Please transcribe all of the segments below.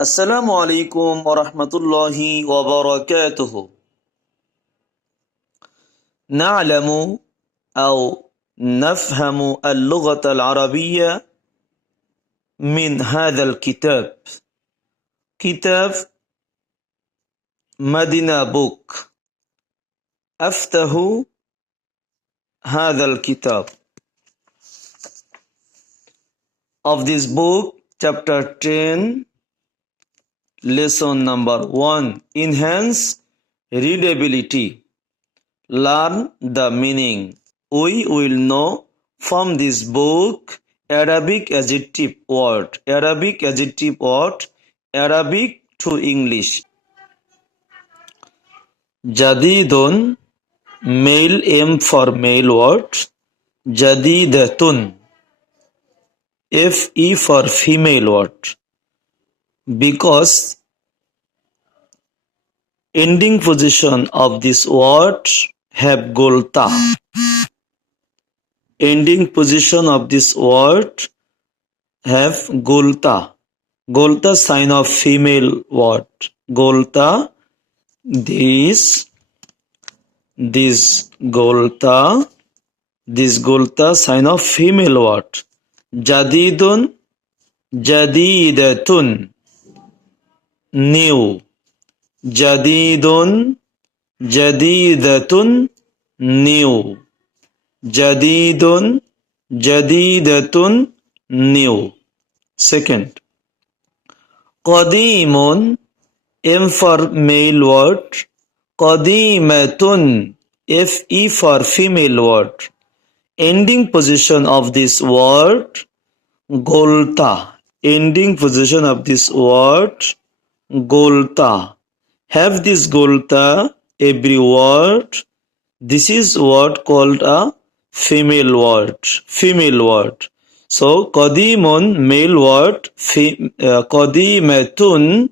السلام عليكم ورحمة الله وبركاته. نعلم أو نفهم اللغة العربية من هذا الكتاب. كتاب مدينة بوك. أفتح هذا الكتاب. Of this book, chapter 10, lesson number 1, enhance readability. Learn the meaning. We will know from this book Arabic adjective word. Arabic adjective word. Arabic to English. Jadidun, male M for male word. Jadidatun, Fe for female word. Because ending position of this word have golta. Ending position of this word have golta. Golta sign of female word. Golta, this golta sign of female word. Jadidun, jadidatun, new. Jadidun, jadidatun, new. Jadidun, jadidatun, new. Second, Qadimun, M for male word. Qadimatun, Fe for female word. Ending position of this word, golta. Ending position of this word, golta. Have this golta every word. This is word called a female word. Female word. So qadimun male word. Qadimatun.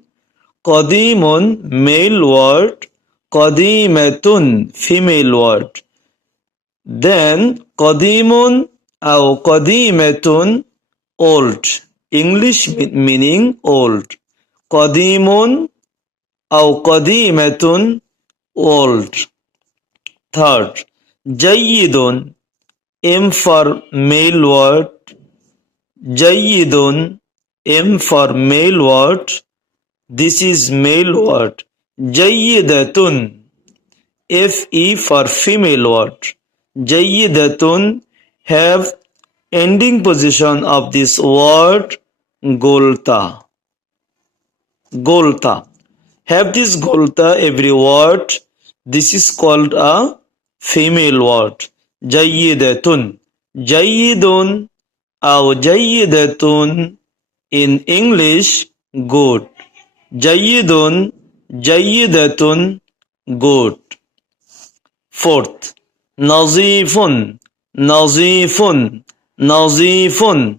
Qadimun male word. Qadimatun female word. Then qadimun or qadimatun old. English meaning old. Qadimun or qadimatun old. Third, Jayyidun, M for male word. Jayyidun, M for male word. This is male word. Jayyidatun, Fe for female word. Jayyidatun have ending position of this word golta. Golta. Have this golta every word. This is called a female word. Jayyidatun. Jayyidun or jayyidatun in English, good. Jayyidun, jayyidatun, good. Fourth, nazifun. Nazifun. Nazifun.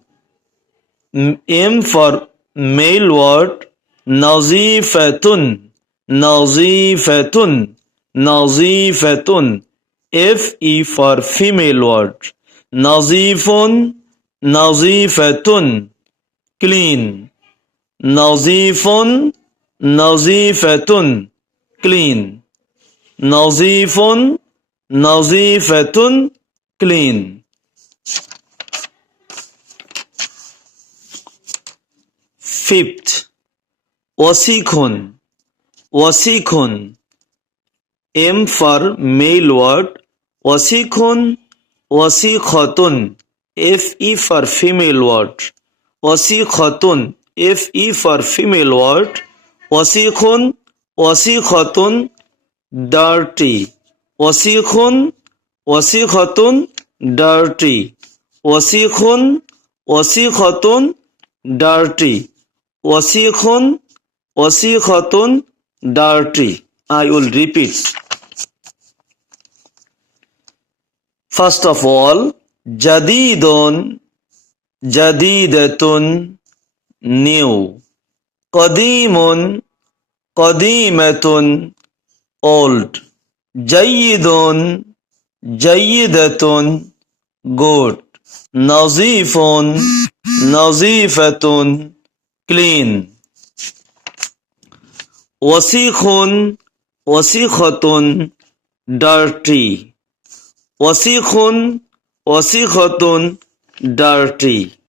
M for male word. Nazifatun. Nazifatun. Nazifatun. Fe for female word. Nazifun. Nazifatun. Clean. Nazifun. Nazifatun. Clean. Nazifun. Nazifatun. Clean. Fifth, wasikhun. Wasikhun. M for male word. Wasikhun. Wasikhatun. Fe for female word. Wasikhatun. Fe for female word. Wasikhun. Wasikhatun. Dirty. Wasikhun. Wasikhatun. Dirty. Wasikhun. Wasikhatun. Dirty. Wasikhun. Wasikhatun. Dirty. I will repeat. First of all, jadidun, jadidatun, new. Qadimun, qadimatun, old. Jayyidun, jayyidatun, good. Nazifun, nazifatun, clean. ওয়াসিখুন, ওয়াসিখতুন, dirty. ওয়াসিখুন, ওয়াসিখতুন, dirty.